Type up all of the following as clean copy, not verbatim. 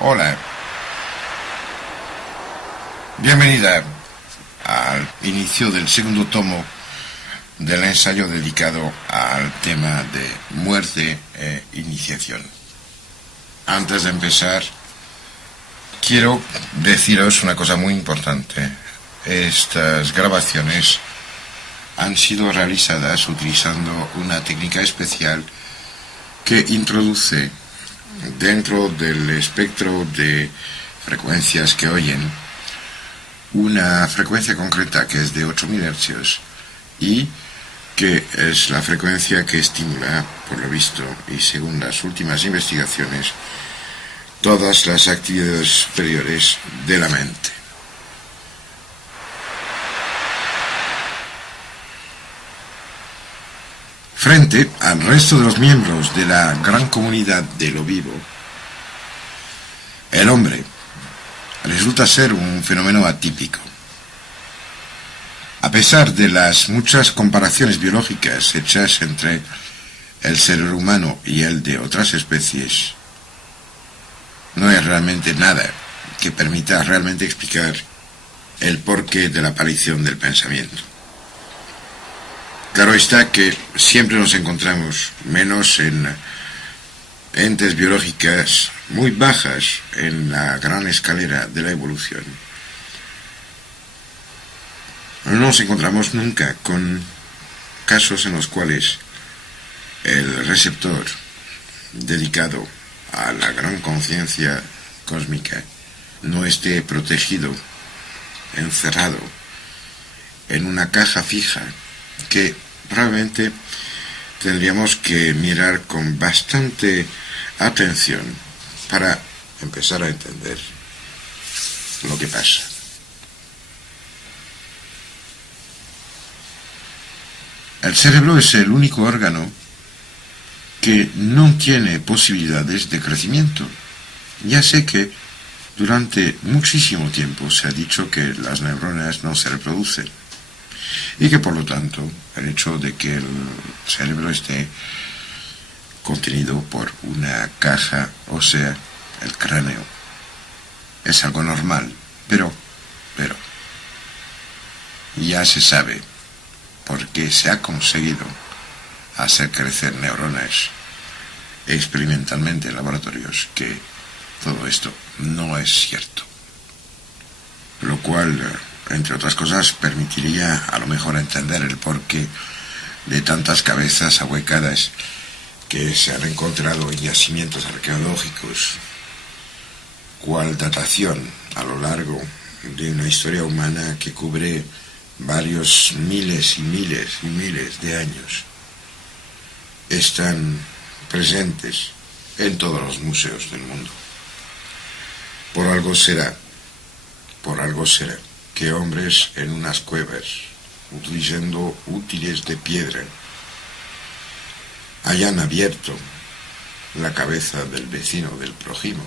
Hola, bienvenida al inicio del segundo tomo del ensayo dedicado al tema de muerte e iniciación. Antes de empezar, quiero deciros una cosa muy importante. Estas grabaciones han sido realizadas utilizando una técnica especial que introduce dentro del espectro de frecuencias que oyen una frecuencia concreta que es de 8000 Hz y que es la frecuencia que estimula, por lo visto y según las últimas investigaciones, todas las actividades superiores de la mente. Frente al resto de los miembros de la gran comunidad de lo vivo, el hombre resulta ser un fenómeno atípico. A pesar de las muchas comparaciones biológicas hechas entre el cerebro humano y el de otras especies, no hay realmente nada que permita realmente explicar el porqué de la aparición del pensamiento. Claro está que siempre nos encontramos, menos en entes biológicas muy bajas en la gran escalera de la evolución. No nos encontramos nunca con casos en los cuales el receptor dedicado a la gran conciencia cósmica no esté protegido, encerrado en una caja fija que realmente tendríamos que mirar con bastante atención para empezar a entender lo que pasa. El cerebro es el único órgano que no tiene posibilidades de crecimiento. Ya sé que durante muchísimo tiempo se ha dicho que las neuronas no se reproducen y que por lo tanto el hecho de que el cerebro esté contenido por una caja ósea, el cráneo, es algo normal, pero ya se sabe porque se ha conseguido hacer crecer neuronas experimentalmente en laboratorios que todo esto no es cierto, lo cual, entre otras cosas, permitiría a lo mejor entender el porqué de tantas cabezas ahuecadas que se han encontrado en yacimientos arqueológicos, cual datación a lo largo de una historia humana que cubre varios miles y miles y miles de años. Están presentes en todos los museos del mundo. Por algo será que hombres en unas cuevas, utilizando útiles de piedra, hayan abierto la cabeza del vecino, del prójimo,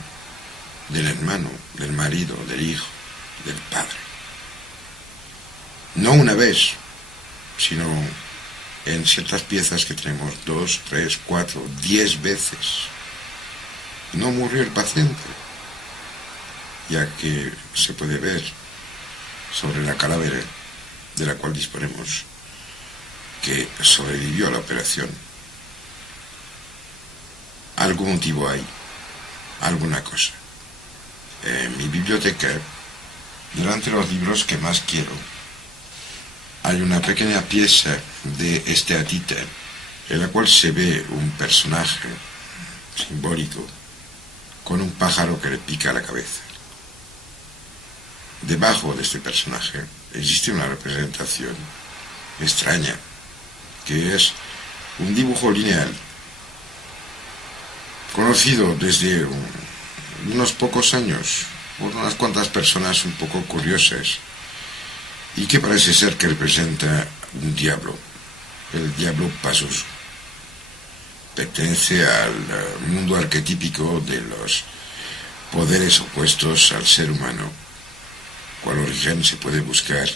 del hermano, del marido, del hijo, del padre. No una vez, sino en ciertas piezas que tenemos 2, 3, 4, 10 veces. No murió el paciente, ya que se puede ver sobre la calavera de la cual disponemos que sobrevivió a la operación. Algún motivo hay, alguna cosa. En mi biblioteca, delante de los libros que más quiero, hay una pequeña pieza de esteatita en la cual se ve un personaje simbólico con un pájaro que le pica la cabeza. Debajo de este personaje existe una representación extraña, que es un dibujo lineal, conocido desde unos pocos años por unas cuantas personas un poco curiosas, y que parece ser que representa un diablo, el diablo Pazuzu. Pertenece al mundo arquetípico de los poderes opuestos al ser humano, cual origen se puede buscar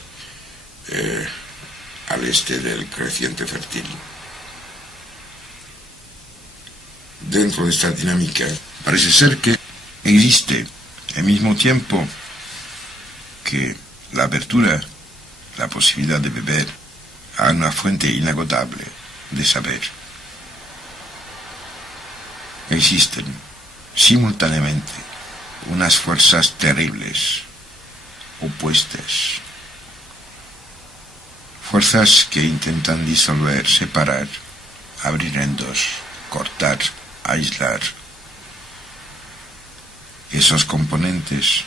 al este del creciente fértil. Dentro de esta dinámica, parece ser que Existe, al mismo tiempo que la apertura, la posibilidad de beber a una fuente inagotable de saber. Existen simultáneamente unas fuerzas terribles, opuestas, fuerzas que intentan disolver, separar, abrir en dos, cortar, aislar esos componentes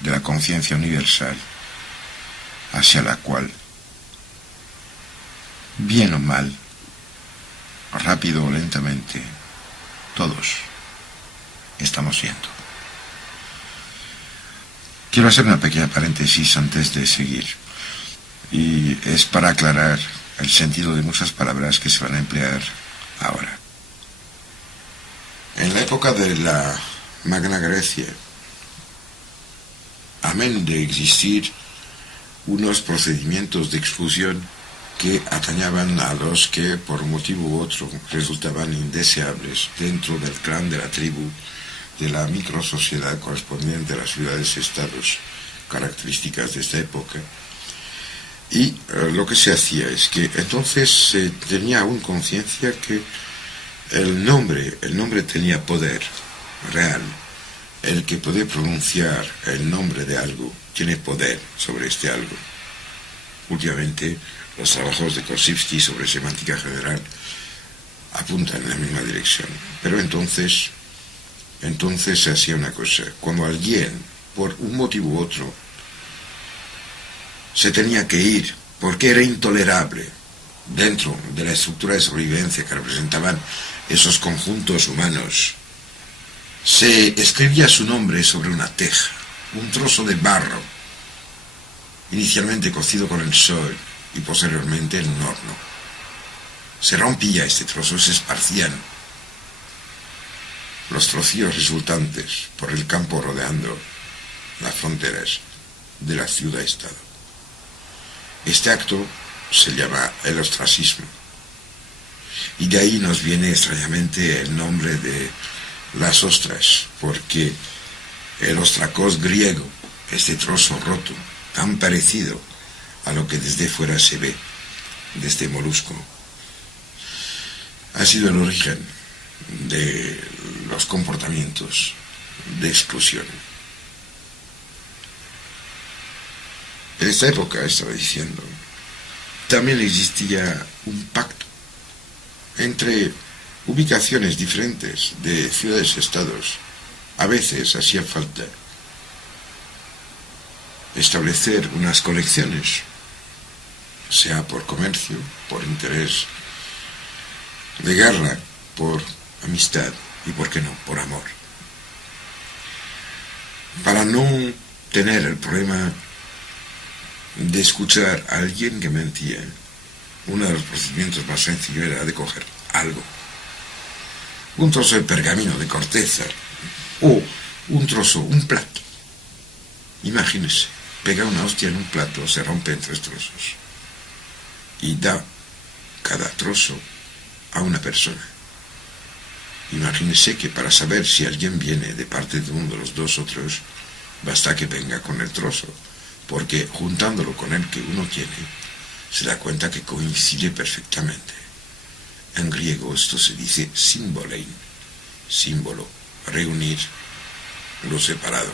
de la conciencia universal hacia la cual, bien o mal, rápido o lentamente, todos estamos yendo. Quiero hacer una pequeña paréntesis antes de seguir, y es para aclarar el sentido de muchas palabras que se van a emplear ahora. En la época de la Magna Grecia, amén de existir unos procedimientos de expulsión que atañaban a los que por un motivo u otro resultaban indeseables dentro del clan de la tribu, de la microsociedad correspondiente a las ciudades-estados características de esta época. Y lo que se hacía es que entonces se tenía aún conciencia que el nombre tenía poder real. El que puede pronunciar el nombre de algo tiene poder sobre este algo. Últimamente, los trabajos de Korzybski sobre semántica general apuntan en la misma dirección. Pero entonces se hacía una cosa. Cuando alguien, por un motivo u otro, se tenía que ir porque era intolerable dentro de la estructura de sobrevivencia que representaban esos conjuntos humanos, se escribía su nombre sobre una teja, un trozo de barro, inicialmente cocido con el sol y posteriormente en un horno. Se rompía este trozo, se esparcían los trocillos resultantes por el campo rodeando las fronteras de la ciudad-estado. Este acto se llama el ostracismo, y de ahí nos viene extrañamente el nombre de las ostras, porque el ostracos griego, este trozo roto, tan parecido a lo que desde fuera se ve de este molusco, ha sido el origen de los comportamientos de exclusión. En esta época, estaba diciendo, también existía un pacto entre ubicaciones diferentes de ciudades-estados. A veces hacía falta establecer unas colecciones, sea por comercio, por interés de guerra, por amistad y, por qué no, por amor. Para no tener el problema de escuchar a alguien que mentía, uno de los procedimientos más sencillos era de coger algo, un trozo de pergamino, de corteza, o un plato. Imagínese, pega una hostia en un plato, se rompe en 3 trozos y da cada trozo a una persona. Imagínese que para saber si alguien viene de parte de uno de los dos otros, basta que venga con el trozo, porque juntándolo con el que uno tiene, se da cuenta que coincide perfectamente. En griego esto se dice símbolein, símbolo, reunir lo separado.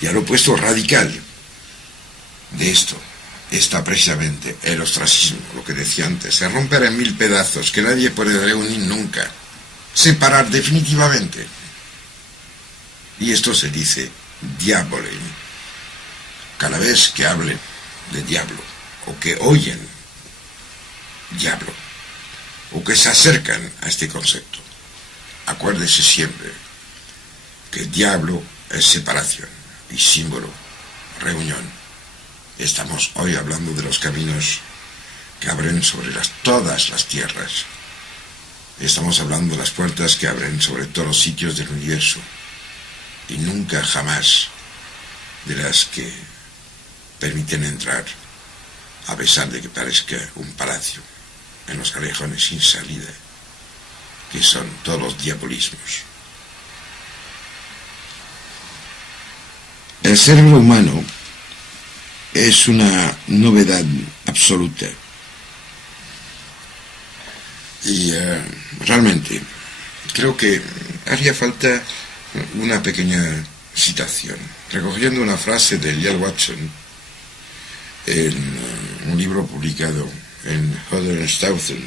Y al opuesto radical de esto está precisamente el ostracismo, lo que decía antes, se romper en 1000 pedazos, que nadie puede reunir nunca, separar definitivamente. Y esto se dice diabolein. Cada vez que hablen de diablo, o que oyen diablo, o que se acercan a este concepto, acuérdese siempre que diablo es separación y símbolo, reunión. Estamos hoy hablando de los caminos que abren sobre todas las tierras. Estamos hablando de las puertas que abren sobre todos los sitios del universo, y nunca jamás de las que permiten entrar, a pesar de que parezca un palacio, en los callejones sin salida, que son todos los diabolismos. El cerebro humano es una novedad absoluta. Y realmente creo que haría falta una pequeña citación, recogiendo una frase de Yale Watson en un libro publicado en Hodder Stoughton,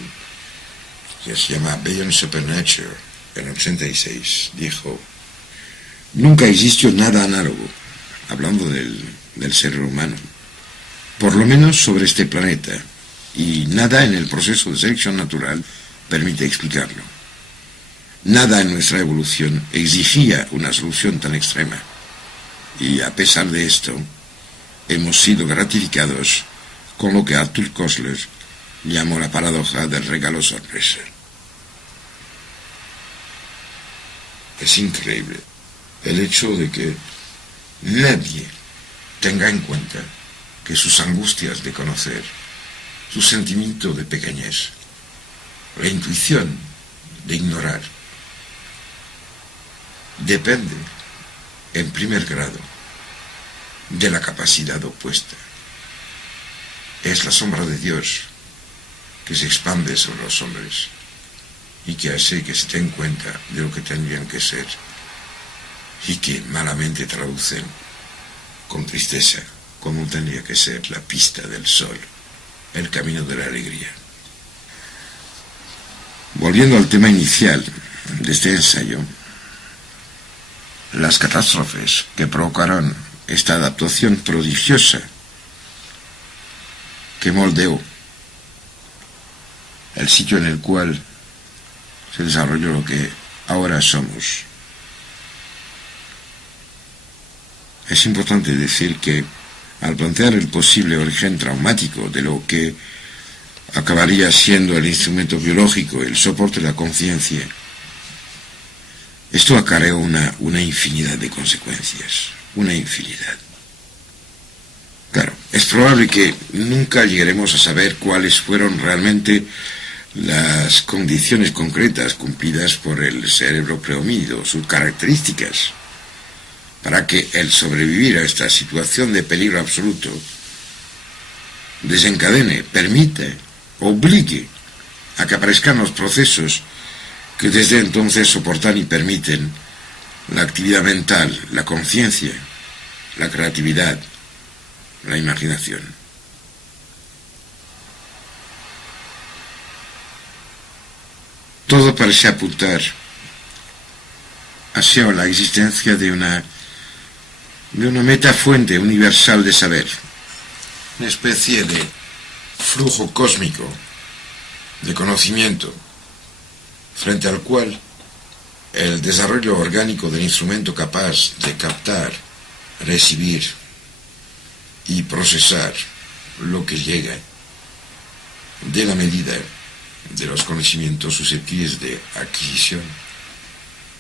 que se llama Beyond Supernature, en 86, dijo: nunca existió nada análogo, hablando del ser humano, por lo menos sobre este planeta, y nada en el proceso de selección natural permite explicarlo. Nada en nuestra evolución exigía una solución tan extrema, y a pesar de esto, hemos sido gratificados con lo que Arthur Koestler llamó la paradoja del regalo sorpresa. Es increíble el hecho de que nadie tenga en cuenta que sus angustias de conocer, su sentimiento de pequeñez, la intuición de ignorar, depende, en primer grado, de la capacidad opuesta. Es la sombra de Dios que se expande sobre los hombres y que hace que se den cuenta de lo que tendrían que ser y que malamente traducen con tristeza como tendría que ser la pista del sol, el camino de la alegría. Volviendo al tema inicial de este ensayo, las catástrofes que provocaron esta adaptación prodigiosa que moldeó el sitio en el cual se desarrolló lo que ahora somos. Es importante decir que al plantear el posible origen traumático de lo que acabaría siendo el instrumento biológico, el soporte de la conciencia, esto acarreó una infinidad de consecuencias, una infinidad. Claro, es probable que nunca lleguemos a saber cuáles fueron realmente las condiciones concretas cumplidas por el cerebro prehomínido, sus características, para que el sobrevivir a esta situación de peligro absoluto desencadene, permite, obligue a que aparezcan los procesos que desde entonces soportan y permiten la actividad mental, la conciencia, la creatividad, la imaginación. Todo parece apuntar hacia la existencia de una metafuente universal de saber, una especie de flujo cósmico de conocimiento, frente al cual el desarrollo orgánico del instrumento capaz de captar, recibir y procesar lo que llega de la medida de los conocimientos susceptibles de adquisición,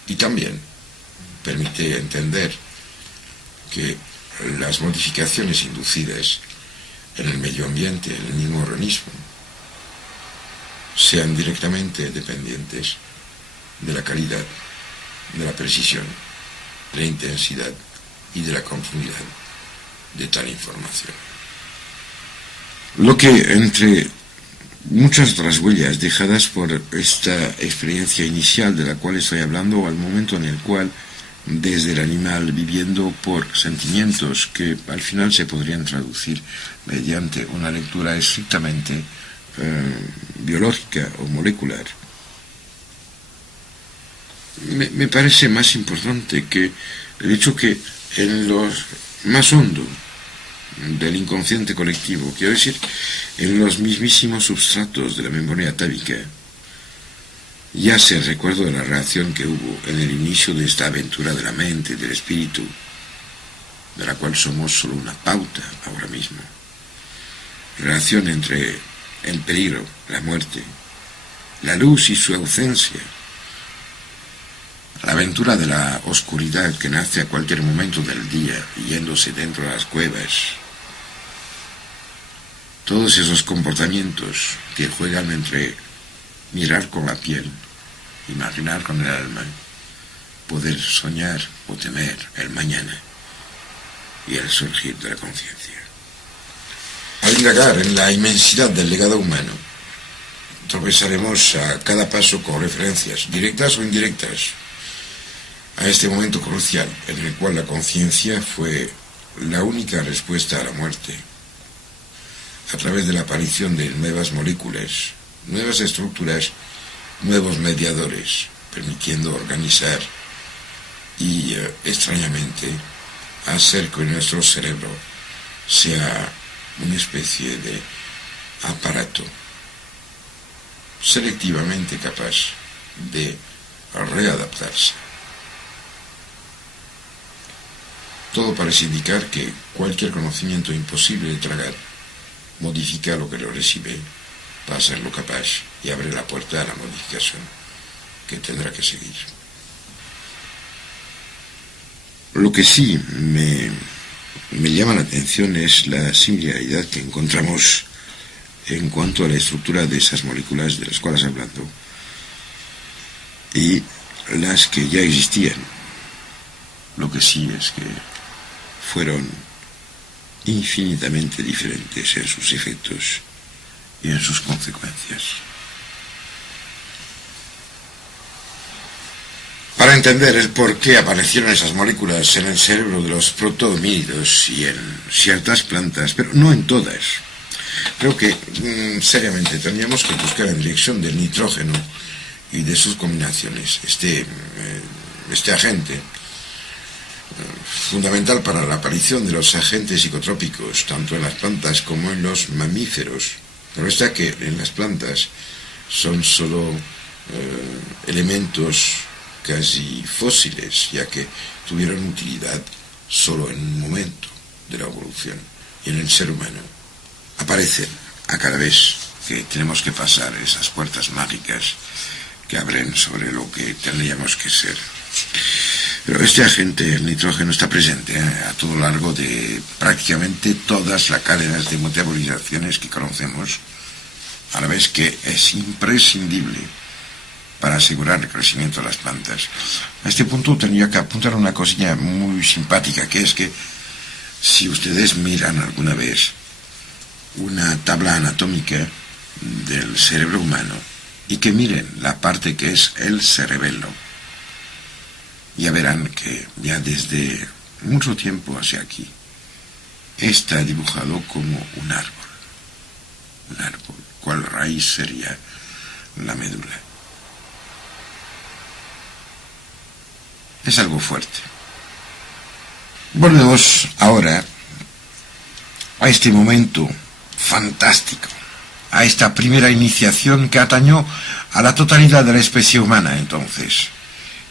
y también permite entender que las modificaciones inducidas en el medio ambiente, en el mismo organismo, sean directamente dependientes de la calidad, de la precisión, de la intensidad y de la profundidad de tal información. Lo que, entre muchas otras huellas dejadas por esta experiencia inicial de la cual estoy hablando, al momento en el cual, desde el animal viviendo por sentimientos que al final se podrían traducir mediante una lectura estrictamente biológica o molecular, me parece más importante que el hecho que en lo más hondo del inconsciente colectivo, quiero decir, en los mismísimos substratos de la memoria atávica, ya se recuerdo de la reacción que hubo en el inicio de esta aventura de la mente, del espíritu, de la cual somos solo una pauta ahora mismo. Relación entre el peligro, la muerte, la luz y su ausencia, la aventura de la oscuridad que nace a cualquier momento del día, yéndose dentro de las cuevas. Todos esos comportamientos que juegan entre mirar con la piel, imaginar con el alma, poder soñar o temer el mañana, y el surgir de la conciencia. Al indagar en la inmensidad del legado humano, tropezaremos a cada paso con referencias, directas o indirectas, a este momento crucial en el cual la conciencia fue la única respuesta a la muerte, a través de la aparición de nuevas moléculas, nuevas estructuras, nuevos mediadores, permitiendo organizar y, extrañamente, hacer que nuestro cerebro sea una especie de aparato selectivamente capaz de readaptarse. Todo parece indicar que cualquier conocimiento imposible de tragar modifica lo que lo recibe para hacerlo capaz y abre la puerta a la modificación que tendrá que seguir. Lo que sí me llama la atención es la similaridad que encontramos en cuanto a la estructura de esas moléculas de las cuales hablando y las que ya existían. Lo que sí es que fueron infinitamente diferentes en sus efectos y en sus consecuencias. Para entender el por qué aparecieron esas moléculas en el cerebro de los protohomínidos y en ciertas plantas, pero no en todas, creo que seriamente tendríamos que buscar en dirección del nitrógeno y de sus combinaciones. Este agente fundamental para la aparición de los agentes psicotrópicos, tanto en las plantas como en los mamíferos. Pero está que en las plantas son solo elementos casi fósiles, ya que tuvieron utilidad solo en un momento de la evolución. Y en el ser humano aparecen a cada vez que tenemos que pasar esas puertas mágicas que abren sobre lo que tendríamos que ser. Pero este agente, el nitrógeno, está presente a todo lo largo de prácticamente todas las cadenas de metabolizaciones que conocemos, a la vez que es imprescindible para asegurar el crecimiento de las plantas. A este punto tendría que apuntar una cosilla muy simpática, que es que si ustedes miran alguna vez una tabla anatómica del cerebro humano y que miren la parte que es el cerebelo, ya verán que ya desde mucho tiempo hacia aquí está dibujado como un árbol, cual raíz sería la médula. Es algo fuerte. Volvemos ahora a este momento fantástico, a esta primera iniciación que atañó a la totalidad de la especie humana entonces,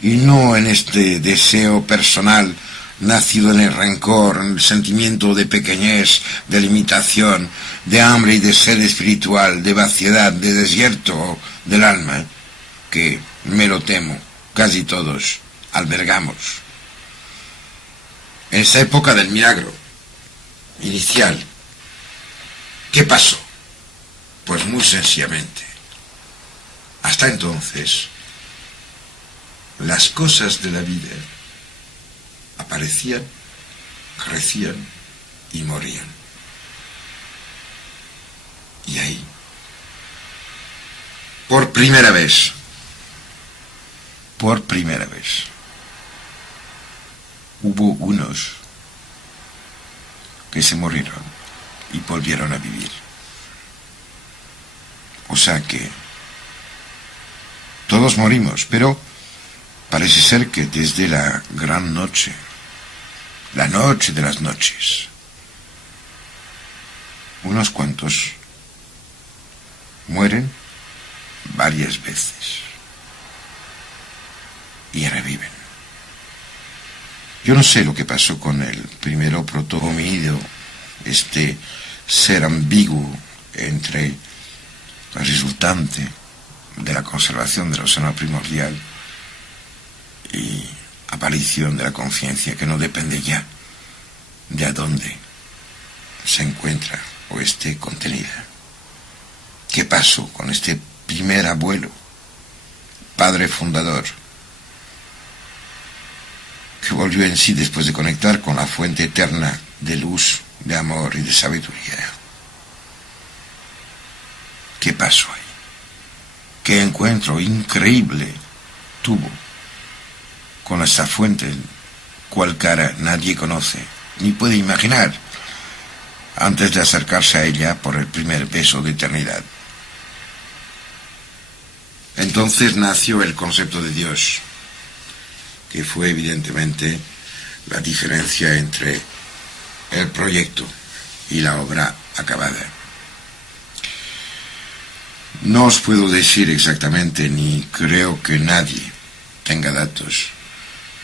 y no en este deseo personal nacido en el rencor, en el sentimiento de pequeñez, de limitación, de hambre y de sed espiritual, de vaciedad, de desierto del alma, que, me lo temo, casi todos albergamos. En esa época del milagro inicial, ¿qué pasó? Pues muy sencillamente, hasta entonces, las cosas de la vida aparecían, crecían y morían. Y ahí, por primera vez, hubo unos que se murieron y volvieron a vivir. O sea que todos morimos, pero parece ser que desde la gran noche, la noche de las noches, unos cuantos mueren varias veces y reviven. Yo no sé lo que pasó con el primero protohomínido, este ser ambiguo entre la resultante de la conservación del océano primordial y aparición de la conciencia que no depende ya de a dónde se encuentra o esté contenida. ¿Qué pasó con este primer abuelo, padre fundador, que volvió en sí después de conectar con la fuente eterna de luz, de amor y de sabiduría. ¿Qué pasó ahí? ¿Qué encuentro increíble tuvo con esta fuente, cual cara nadie conoce ni puede imaginar antes de acercarse a ella por el primer beso de eternidad? Entonces nació el concepto de Dios, que fue evidentemente la diferencia entre el proyecto y la obra acabada. No os puedo decir exactamente, ni creo que nadie tenga datos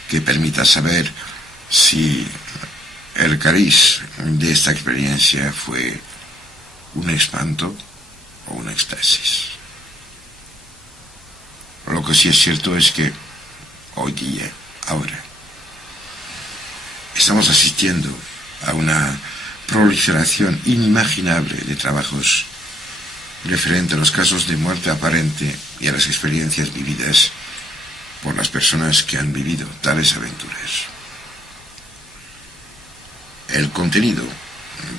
que permita saber si el cariz de esta experiencia fue un espanto o un éxtasis. Lo que sí es cierto es que hoy día, ahora, estamos asistiendo a una proliferación inimaginable de trabajos referente a los casos de muerte aparente y a las experiencias vividas por las personas que han vivido tales aventuras. El contenido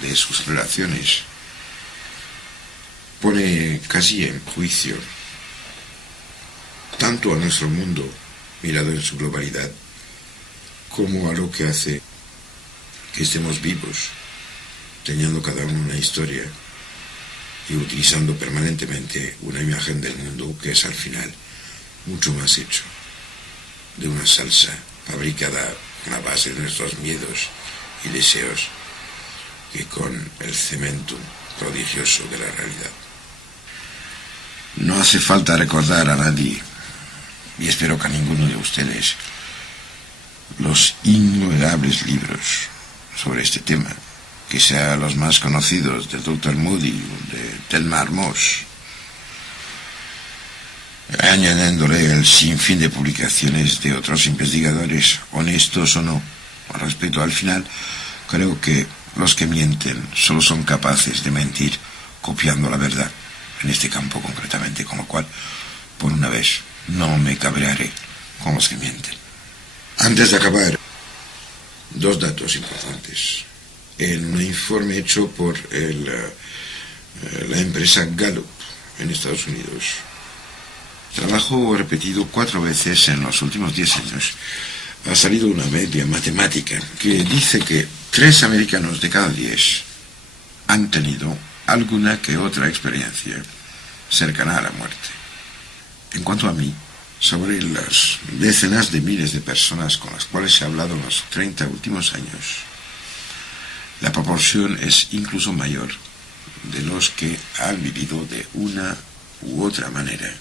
de sus relaciones pone casi en juicio tanto a nuestro mundo mirado en su globalidad como a lo que hace que estemos vivos, teniendo cada uno una historia y utilizando permanentemente una imagen del mundo que es al final mucho más hecho de una salsa fabricada a base de nuestros miedos y deseos que con el cemento prodigioso de la realidad. No hace falta recordar a nadie, y espero que a ninguno de ustedes, los innumerables libros sobre este tema, que sean los más conocidos del Dr. Moody o de Thelma Moss, añadiéndole el sinfín de publicaciones de otros investigadores, honestos o no. Al respecto, al final, creo que los que mienten solo son capaces de mentir copiando la verdad, en este campo concretamente, con lo cual, por una vez, no me cabrearé con los que mienten. Antes de acabar, dos datos importantes. En un informe hecho por la empresa Gallup en Estados Unidos, trabajo repetido 4 veces en los últimos 10 años, ha salido una media matemática que dice que 3 americanos de cada 10 han tenido alguna que otra experiencia cercana a la muerte. En cuanto a mí, sobre las decenas de miles de personas con las cuales he hablado en los 30 últimos años, la proporción es incluso mayor de los que han vivido de una u otra manera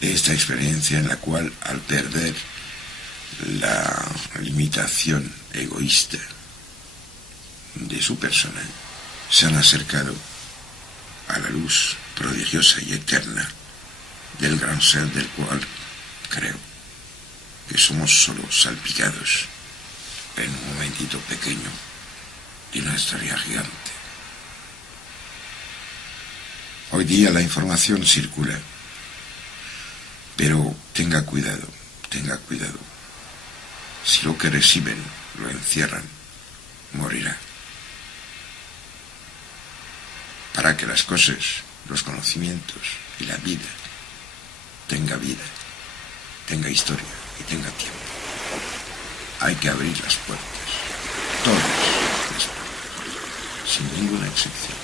esta experiencia en la cual, al perder la limitación egoísta de su persona, se han acercado a la luz prodigiosa y eterna del gran ser del cual creo que somos solo salpicados en un momentito pequeño de una historia gigante. Hoy día la información circula, pero tenga cuidado. Si lo que reciben lo encierran, morirá. Para que las cosas, los conocimientos y la vida tenga historia y tenga tiempo, hay que abrir las puertas, todas las puertas, sin ninguna excepción.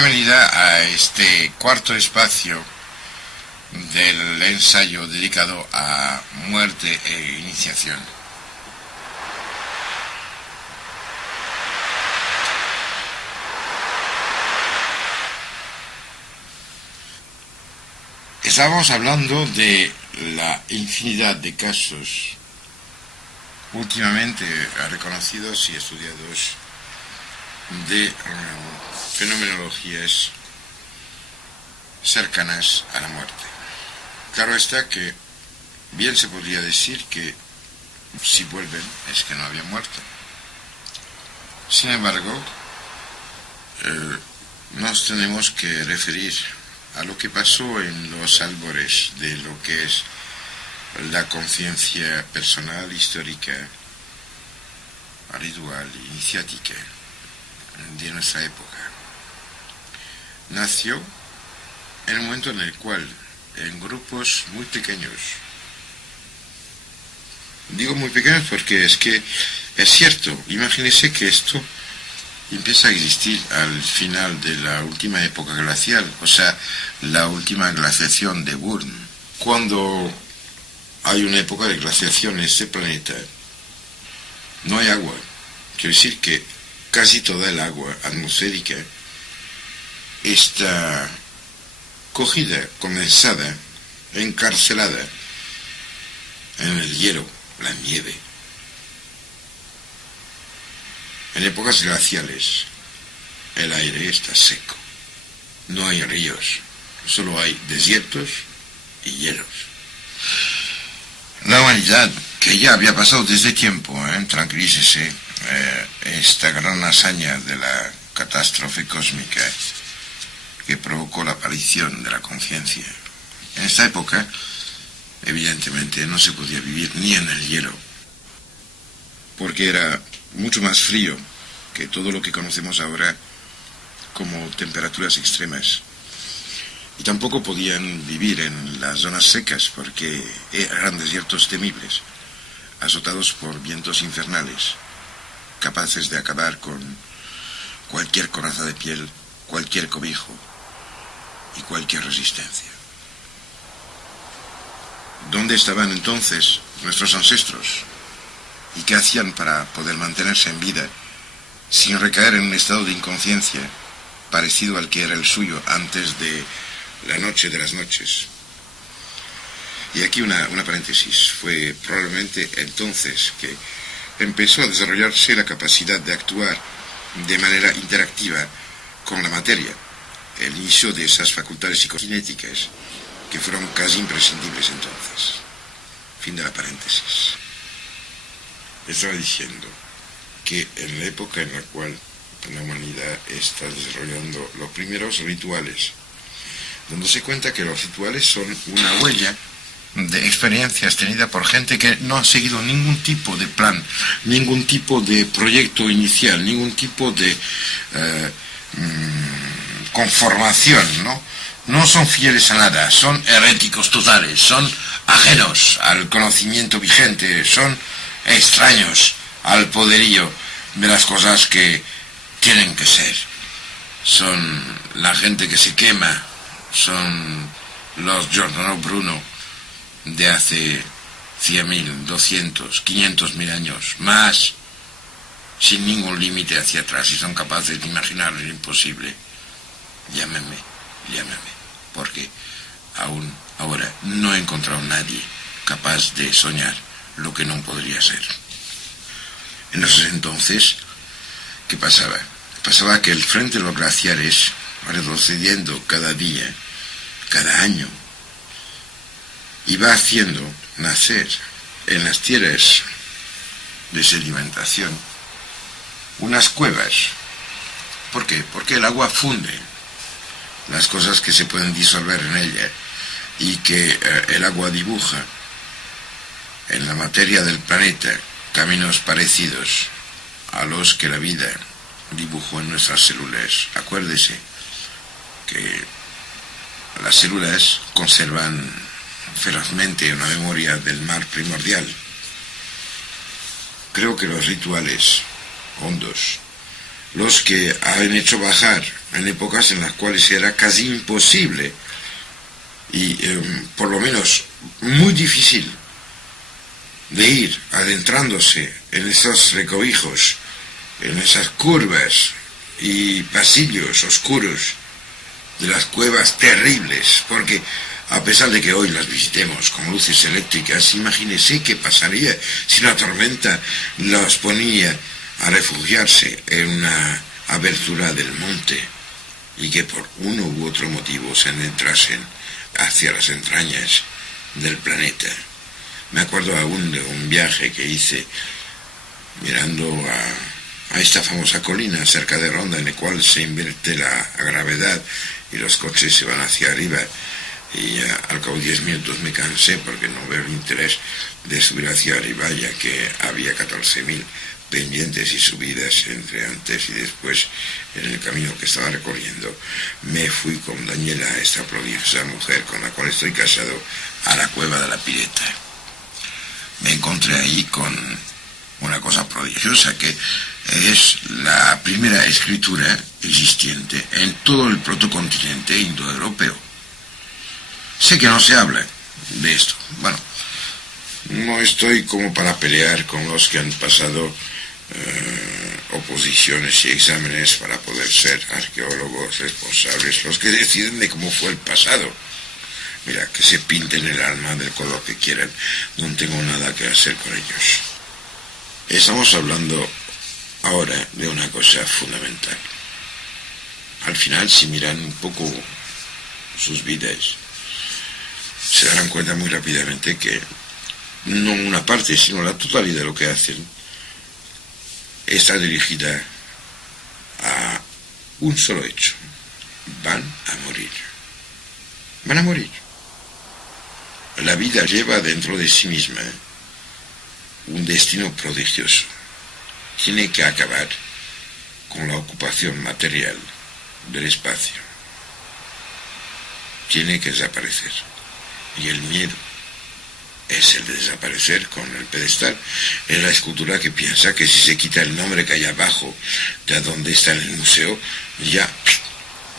Bienvenida a este cuarto espacio del ensayo dedicado a muerte e iniciación. Estamos hablando de la infinidad de casos últimamente reconocidos y estudiados de fenomenologías cercanas a la muerte. Claro está que bien se podría decir que si vuelven es que no habían muerto. Sin embargo, nos tenemos que referir a lo que pasó en los albores de lo que es la conciencia personal, histórica, ritual, iniciática de nuestra época. Nació en el momento en el cual, en grupos muy pequeños, digo muy pequeños porque es que es cierto, imagínense que esto empieza a existir al final de la última época glacial, o sea, la última glaciación de Burn. Cuando hay una época de glaciación en este planeta, no hay agua. Quiero decir que casi toda el agua atmosférica está cogida, condensada, encarcelada en el hielo, la nieve. En épocas glaciales, el aire está seco. No hay ríos, solo hay desiertos y hielos. La humanidad, que ya había pasado desde tiempo, tranquilícese, esta gran hazaña de la catástrofe cósmica que provocó la aparición de la conciencia. En esta época, evidentemente, no se podía vivir ni en el hielo, porque era mucho más frío que todo lo que conocemos ahora como temperaturas extremas. Y tampoco podían vivir en las zonas secas porque eran desiertos temibles, azotados por vientos infernales, capaces de acabar con cualquier coraza de piel, cualquier cobijo y cualquier resistencia. ¿Dónde estaban entonces nuestros ancestros? ¿Y qué hacían para poder mantenerse en vida sin recaer en un estado de inconsciencia parecido al que era el suyo antes de la noche de las noches? Y aquí una paréntesis. Fue probablemente entonces que empezó a desarrollarse la capacidad de actuar de manera interactiva con la materia, el inicio de esas facultades psicocinéticas que fueron casi imprescindibles entonces. Fin de la paréntesis. Estaba diciendo que en la época en la cual la humanidad está desarrollando los primeros rituales, donde se cuenta que los rituales son una huella de experiencias tenidas por gente que no ha seguido ningún tipo de plan, ningún tipo de proyecto inicial, ningún tipo de conformación, ¿no? No son fieles a nada, son heréticos totales, son ajenos al conocimiento vigente, son extraños al poderío de las cosas que tienen que ser. Son la gente que se quema, son los Giordano Bruno de hace 100.000, 200, 500.000 años, más, sin ningún límite hacia atrás, y son capaces de imaginar lo imposible. Llámeme, porque aún ahora no he encontrado a nadie capaz de soñar lo que no podría ser. En esos entonces, ¿qué pasaba? Pasaba que el frente de los glaciares, retrocediendo cada día, cada año, iba haciendo nacer en las tierras de sedimentación unas cuevas. ¿Por qué? Porque el agua funde las cosas que se pueden disolver en ella y que el agua dibuja en la materia del planeta caminos parecidos a los que la vida dibujó en nuestras células. Acuérdese que las células conservan ferozmente una memoria del mar primordial. Creo que los rituales hondos, los que han hecho bajar en épocas en las cuales era casi imposible y por lo menos muy difícil de ir adentrándose en esos recovijos, en esas curvas y pasillos oscuros de las cuevas terribles, porque a pesar de que hoy las visitemos con luces eléctricas, imagínese qué pasaría si una tormenta los ponía a refugiarse en una abertura del monte y que por uno u otro motivo se adentrasen hacia las entrañas del planeta. Me acuerdo aún de un viaje que hice mirando a esta famosa colina cerca de Ronda, en la cual se invierte la gravedad y los coches se van hacia arriba, y al cabo de 10 minutos me cansé porque no veo el interés de subir hacia arriba, ya que había 14.000 pendientes y subidas entre antes y después en el camino que estaba recorriendo. Me fui con Daniela, esta prodigiosa mujer con la cual estoy casado, a la cueva de la Pireta. Me encontré ahí con una cosa prodigiosa, que es la primera escritura existente en todo el protocontinente indoeuropeo. Sé que no se habla de esto. Bueno, no estoy como para pelear con los que han pasado oposiciones y exámenes para poder ser arqueólogos responsables, los que deciden de cómo fue el pasado. Mira, que se pinten el alma del color que quieran, no tengo nada que hacer con ellos. Estamos hablando ahora de una cosa fundamental. Al final, si miran un poco sus vidas, se darán cuenta muy rápidamente que no una parte, sino la totalidad de lo que hacen está dirigida a un solo hecho: van a morir. Van a morir. La vida lleva dentro de sí misma un destino prodigioso. Tiene que acabar con la ocupación material del espacio. Tiene que desaparecer. Y el miedo es el de desaparecer con el pedestal. Es la escultura que piensa que si se quita el nombre que hay abajo de donde está en el museo, ya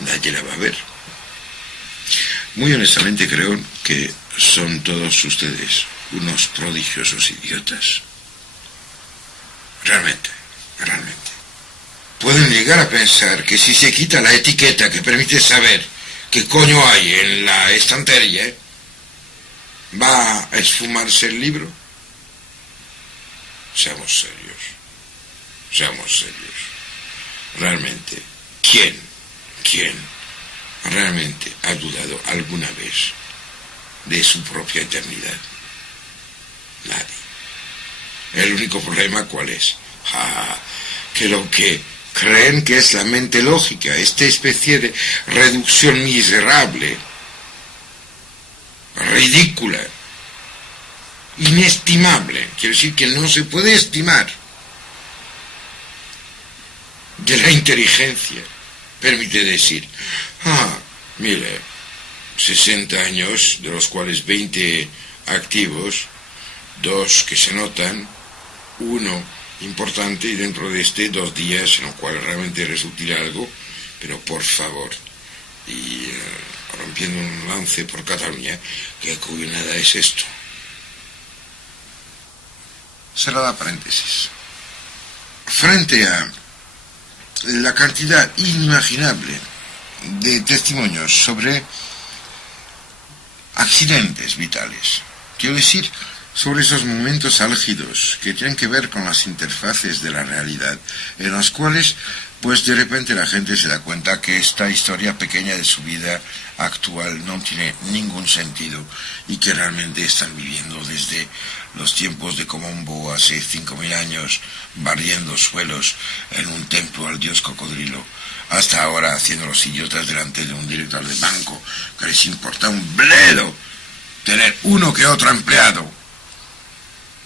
nadie la va a ver. Muy honestamente creo que son todos ustedes unos prodigiosos idiotas. Realmente. Pueden llegar a pensar que si se quita la etiqueta que permite saber qué coño hay en la estantería, va a esfumarse el libro. Seamos serios. Realmente, ¿quién realmente ha dudado alguna vez de su propia eternidad? Nadie. El único problema, ¿cuál es? Que lo que creen que es la mente lógica, esta especie de reducción miserable, ridícula, inestimable, quiero decir que no se puede estimar, de la inteligencia, permite decir, mire, 60 años, de los cuales 20 activos, 2 que se notan, 1 importante, y dentro de 2 días en los cuales realmente resultará algo, pero por favor, y rompiendo un lance por Cataluña, que nada es esto. Cerrada paréntesis. Frente a la cantidad inimaginable de testimonios sobre accidentes vitales, quiero decir, sobre esos momentos álgidos que tienen que ver con las interfaces de la realidad, en los cuales pues de repente la gente se da cuenta que esta historia pequeña de su vida actual no tiene ningún sentido y que realmente están viviendo desde los tiempos de Colombo hace 5.000 años, barriendo suelos en un templo al dios cocodrilo, hasta ahora haciendo los idiotas delante de un director de banco que les importa un bledo tener uno que otro empleado.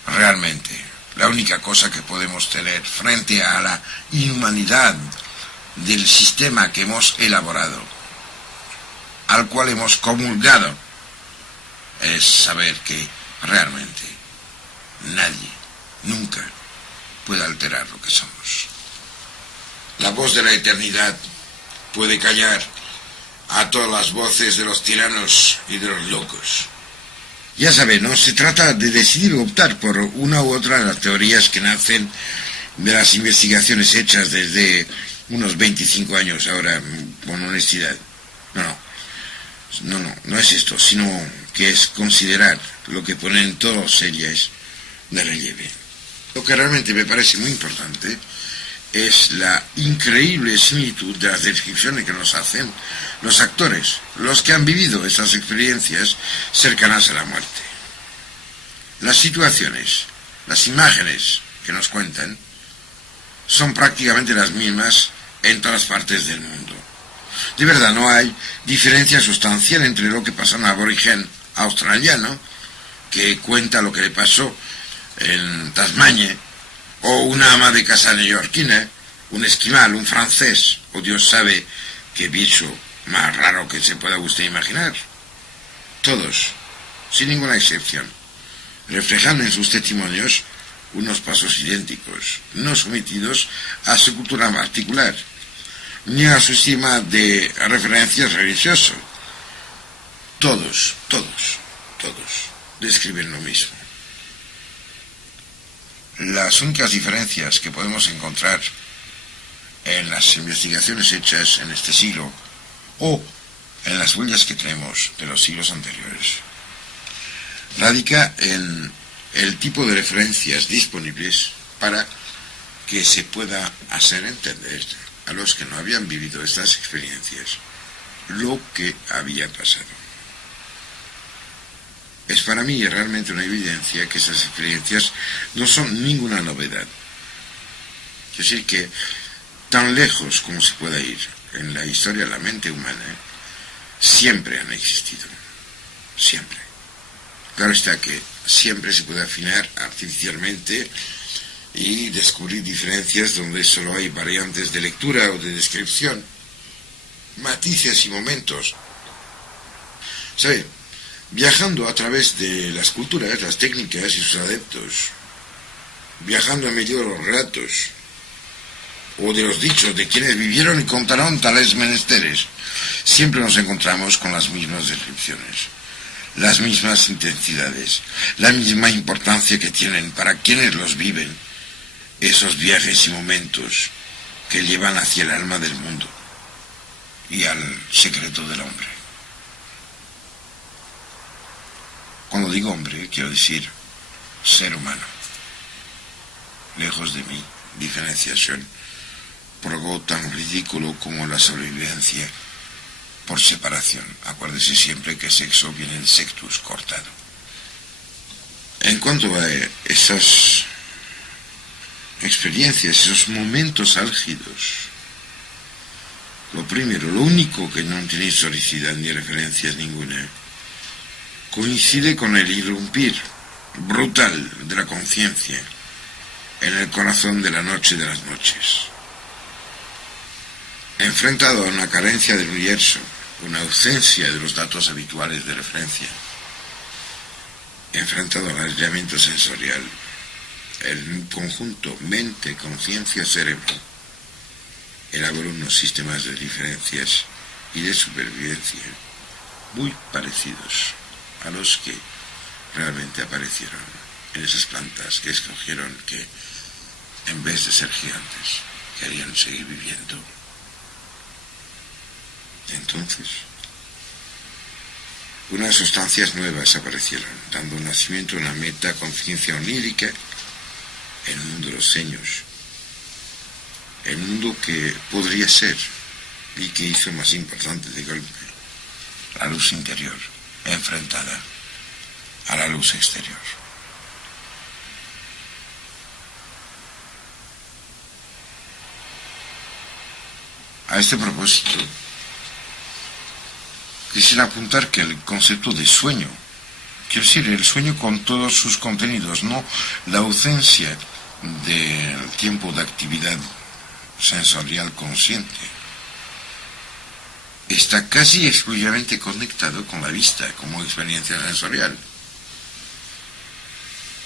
Realmente, la única cosa que podemos tener frente a la inhumanidad del sistema que hemos elaborado, al cual hemos comulgado, es saber que realmente nadie, nunca, puede alterar lo que somos. La voz de la eternidad puede callar a todas las voces de los tiranos y de los locos. Ya sabe, no se trata de decidir o optar por una u otra de las teorías que nacen de las investigaciones hechas desde unos 25 años ahora, con honestidad. No es esto, sino que es considerar lo que ponen todos ellas de relieve. Lo que realmente me parece muy importante es la increíble similitud de las descripciones que nos hacen los actores, los que han vivido esas experiencias cercanas a la muerte. Las situaciones, las imágenes que nos cuentan, son prácticamente las mismas en todas partes del mundo. De verdad, no hay diferencia sustancial entre lo que pasa a un aborigen australiano, que cuenta lo que le pasó en Tasmania, o una ama de casa neoyorquina, un esquimal, un francés, o Dios sabe qué bicho más raro que se pueda usted imaginar. Todos, sin ninguna excepción, reflejan en sus testimonios unos pasos idénticos, no sometidos a su cultura particular, ni a su estima de referencias religiosas. Todos describen lo mismo. Las únicas diferencias que podemos encontrar en las investigaciones hechas en este siglo o en las huellas que tenemos de los siglos anteriores radica en el tipo de referencias disponibles para que se pueda hacer entender a los que no habían vivido estas experiencias lo que había pasado. Es para mí realmente una evidencia que esas experiencias no son ninguna novedad. Es decir, que tan lejos como se pueda ir en la historia de la mente humana, siempre han existido. Siempre. Claro está que siempre se puede afinar artificialmente y descubrir diferencias donde solo hay variantes de lectura o de descripción, matices y momentos. ¿Sabe? Viajando a través de las culturas, las técnicas y sus adeptos, viajando en medio de los relatos o de los dichos de quienes vivieron y contaron tales menesteres, siempre nos encontramos con las mismas descripciones, las mismas intensidades, la misma importancia que tienen para quienes los viven esos viajes y momentos que llevan hacia el alma del mundo y al secreto del hombre. Cuando digo hombre, quiero decir ser humano. Lejos de mi diferenciación por algo tan ridículo como la sobrevivencia por separación. Acuérdese siempre que sexo viene del sectus, cortado. En cuanto a esas experiencias, esos momentos álgidos, lo primero, lo único que no tiene historicidad ni referencias ninguna, coincide con el irrumpir brutal de la conciencia en el corazón de la noche de las noches. Enfrentado a una carencia del universo, una ausencia de los datos habituales de referencia, enfrentado al aislamiento sensorial, el conjunto mente, conciencia, cerebro elaboró unos sistemas de diferencias y de supervivencia muy parecidos a los que realmente aparecieron en esas plantas que escogieron que, en vez de ser gigantes, querían seguir viviendo. Entonces, unas sustancias nuevas aparecieron, dando nacimiento a una metaconciencia onírica, el mundo de los sueños, el mundo que podría ser y que hizo más importante de golpe la luz interior enfrentada a la luz exterior. A este propósito, quisiera apuntar que el concepto de sueño, quiero decir, el sueño con todos sus contenidos, no la ausencia del tiempo de actividad sensorial consciente, está casi exclusivamente conectado con la vista como experiencia sensorial.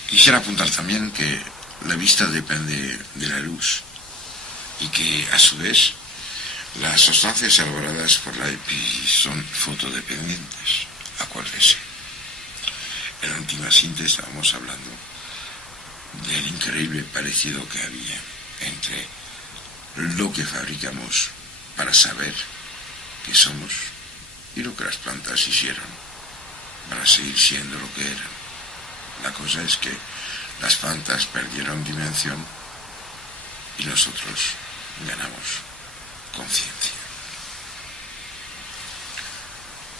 Quisiera apuntar también que la vista depende de la luz y que, a su vez, Las sustancias elaboradas por la EPI son fotodependientes, acuérdese. En la última síntesis estábamos hablando del increíble parecido que había entre lo que fabricamos para saber que somos y lo que las plantas hicieron para seguir siendo lo que eran. La cosa es que las plantas perdieron dimensión y nosotros ganamos conciencia.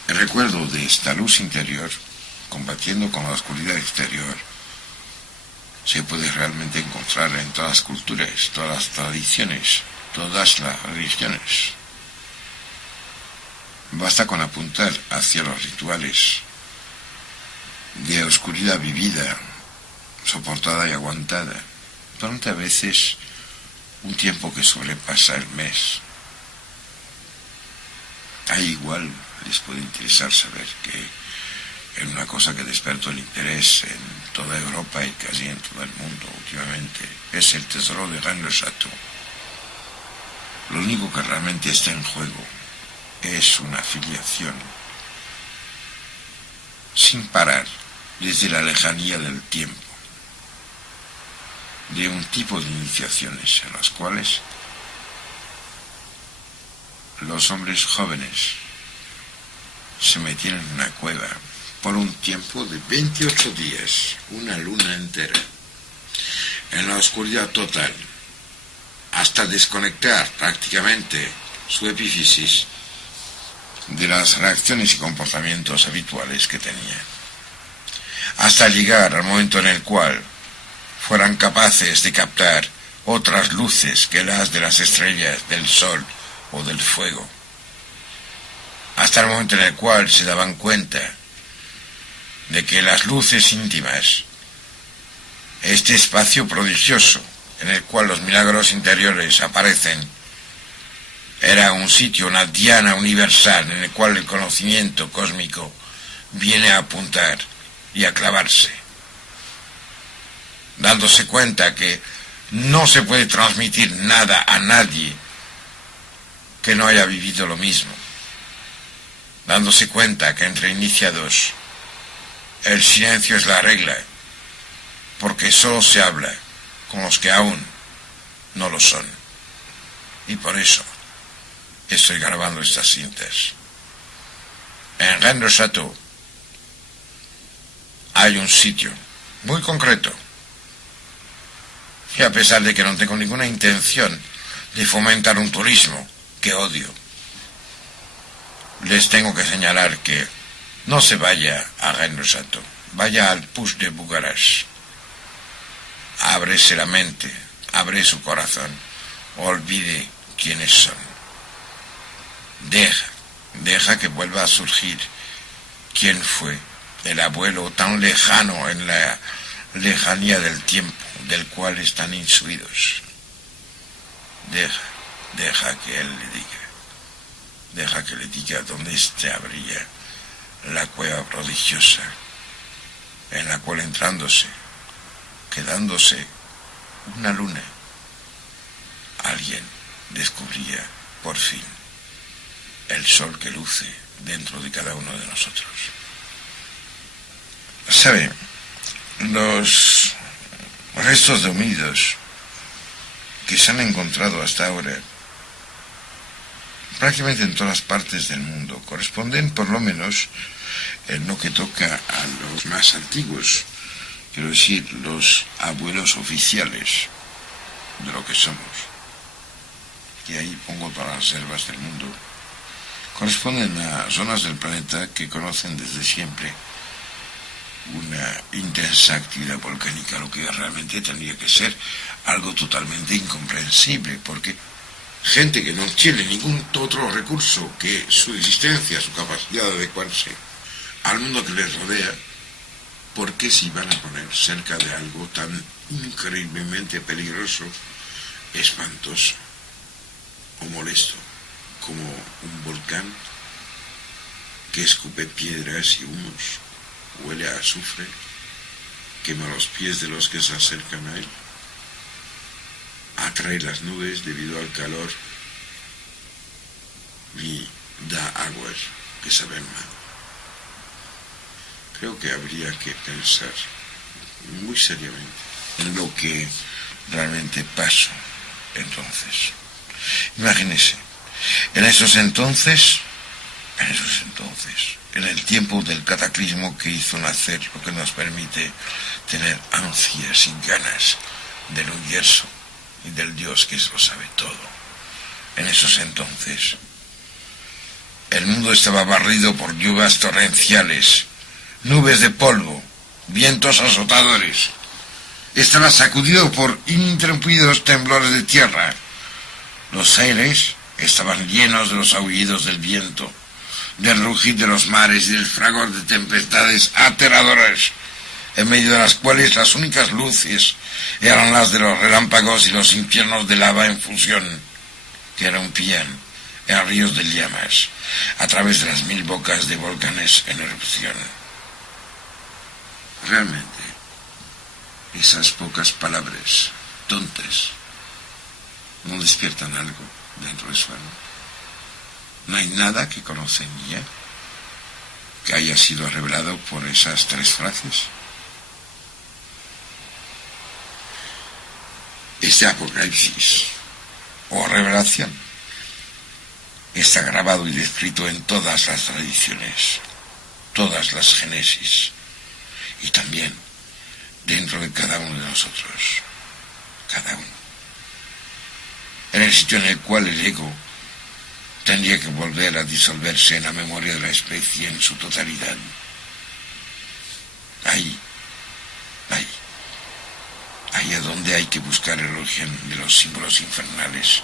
El recuerdo de esta luz interior, combatiendo con la oscuridad exterior, se puede realmente encontrar en todas las culturas, todas las tradiciones, todas las religiones. Basta con apuntar hacia los rituales de oscuridad vivida, soportada y aguantada, durante a veces un tiempo que sobrepasa el mes. Ahí igual les puede interesar saber que en una cosa que despertó el interés en toda Europa y casi en todo el mundo últimamente es el tesoro de Rennes le Château. Lo único que realmente está en juego es una filiación sin parar desde la lejanía del tiempo de un tipo de iniciaciones en las cuales los hombres jóvenes se metían en una cueva por un tiempo de 28 días, una luna entera, en la oscuridad total, hasta desconectar prácticamente su epífisis de las reacciones y comportamientos habituales que tenía, hasta llegar al momento en el cual fueran capaces de captar otras luces que las de las estrellas, del sol o del fuego, hasta el momento en el cual se daban cuenta de que las luces íntimas, este espacio prodigioso en el cual los milagros interiores aparecen, era un sitio, una diana universal en el cual el conocimiento cósmico viene a apuntar y a clavarse, dándose cuenta que no se puede transmitir nada a nadie que no haya vivido lo mismo, dándose cuenta que entre iniciados el silencio es la regla, porque solo se habla con los que aún no lo son. Y por eso estoy grabando estas cintas. En Rennes le Château hay un sitio muy concreto, y a pesar de que no tengo ninguna intención de fomentar un turismo que odio, les tengo que señalar que no se vaya a Rennes le Château, vaya al Puig de Bugarach. Ábrese la mente, abre su corazón, olvide quiénes son. Deja que vuelva a surgir quién fue el abuelo tan lejano en la lejanía del tiempo del cual están insuidos. Deja que él le diga. Deja que le diga dónde se abría la cueva prodigiosa en la cual entrándose, quedándose una luna, alguien descubría por fin el sol que luce dentro de cada uno de nosotros. ¿Sabe? Los restos de homínidos que se han encontrado hasta ahora prácticamente en todas partes del mundo corresponden, por lo menos en lo que toca a los más antiguos, quiero decir, los abuelos oficiales de lo que somos, y ahí pongo todas las selvas del mundo, corresponden a zonas del planeta que conocen desde siempre una intensa actividad volcánica, lo que realmente tendría que ser algo totalmente incomprensible, porque gente que no tiene ningún otro recurso que su existencia, su capacidad de adecuarse al mundo que les rodea, ¿por qué se van a poner cerca de algo tan increíblemente peligroso, espantoso o molesto como un volcán que escupe piedras y humos, huele a azufre, quema los pies de los que se acercan a él, atrae las nubes debido al calor y da aguas que saben mal. Creo que habría que pensar muy seriamente en lo que realmente pasó entonces. Imagínense, en esos entonces, en el tiempo del cataclismo que hizo nacer lo que nos permite tener ansias y ganas del universo y del Dios que lo sabe todo. En esos entonces, el mundo estaba barrido por lluvias torrenciales, nubes de polvo, vientos azotadores. Estaba sacudido por ininterrumpidos temblores de tierra. Los aires estaban llenos de los aullidos del viento, del rugir de los mares y del fragor de tempestades aterradoras, en medio de las cuales las únicas luces eran las de los relámpagos y los infiernos de lava en fusión, que rompían en ríos de llamas a través de las 1000 bocas de volcanes en erupción. Realmente, esas pocas palabras tontas no despiertan algo dentro de su alma. No hay nada que conocen ya que haya sido revelado por esas 3 frases. Este Apocalipsis o revelación está grabado y descrito en todas las tradiciones, todas las génesis, y también dentro de cada uno de nosotros, cada uno. En el sitio en el cual el ego tendría que volver a disolverse en la memoria de la especie en su totalidad. Ahí es donde hay que buscar el origen de los símbolos infernales,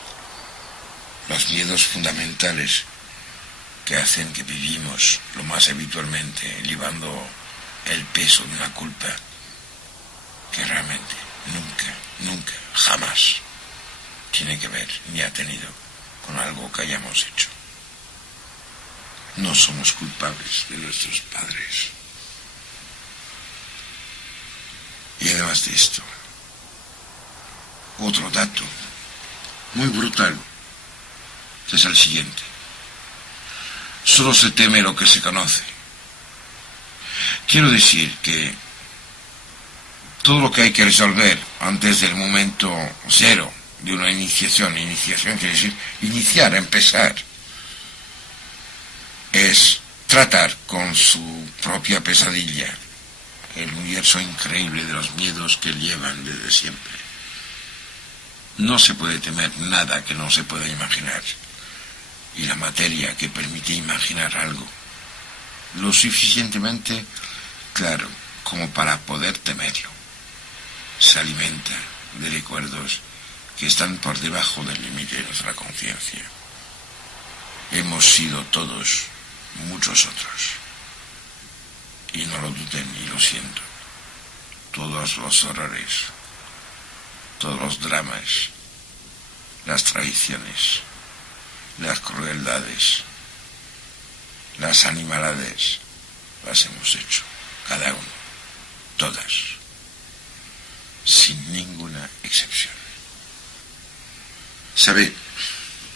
los miedos fundamentales que hacen que vivimos lo más habitualmente llevando el peso de una culpa que realmente nunca, jamás tiene que ver ni ha tenido con algo que hayamos hecho. No somos culpables de nuestros padres. Y además de esto, otro dato muy brutal es el siguiente: solo se teme lo que se conoce. Quiero decir que todo lo que hay que resolver antes del momento cero de una iniciación quiere decir iniciar, empezar, es tratar con su propia pesadilla, el universo increíble de los miedos que llevan desde siempre. No se puede temer nada que no se pueda imaginar, y la materia que permite imaginar algo lo suficientemente claro como para poder temerlo se alimenta de recuerdos que están por debajo del límite de nuestra conciencia. Hemos sido todos muchos otros, y no lo duden y lo siento, todos los horrores, todos los dramas, las traiciones, las crueldades, las animalades, las hemos hecho, cada uno, todas, sin ninguna excepción. ¿Sabe?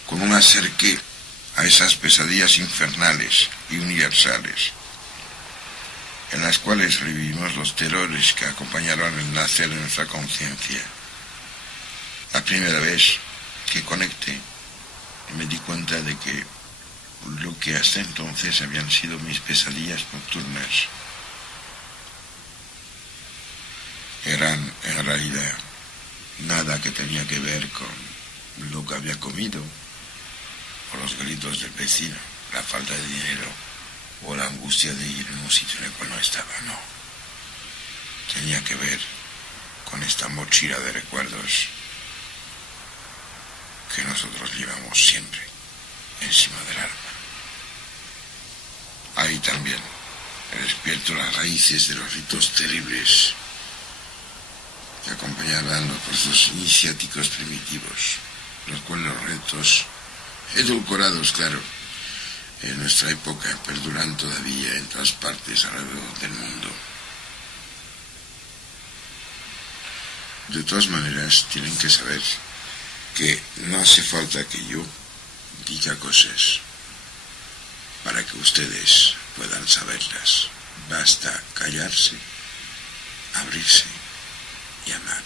Como un acerque a esas pesadillas infernales y universales, en las cuales revivimos los terrores que acompañaron el nacer de nuestra conciencia. La primera vez que conecté, me di cuenta de que lo que hasta entonces habían sido mis pesadillas nocturnas eran en realidad nada que tenía que ver con lo que había comido, o los gritos del vecino, la falta de dinero, o la angustia de ir en un sitio en el cual no estaba, no. Tenía que ver con esta mochila de recuerdos que nosotros llevamos siempre encima del alma. Ahí también he despierto las raíces de los ritos terribles que acompañaban los procesos iniciáticos primitivos, los cuales los ritos edulcorados, claro, en nuestra época perduran todavía en todas partes alrededor del mundo. De todas maneras, tienen que saber que no hace falta que yo diga cosas para que ustedes puedan saberlas. Basta callarse, abrirse y amar.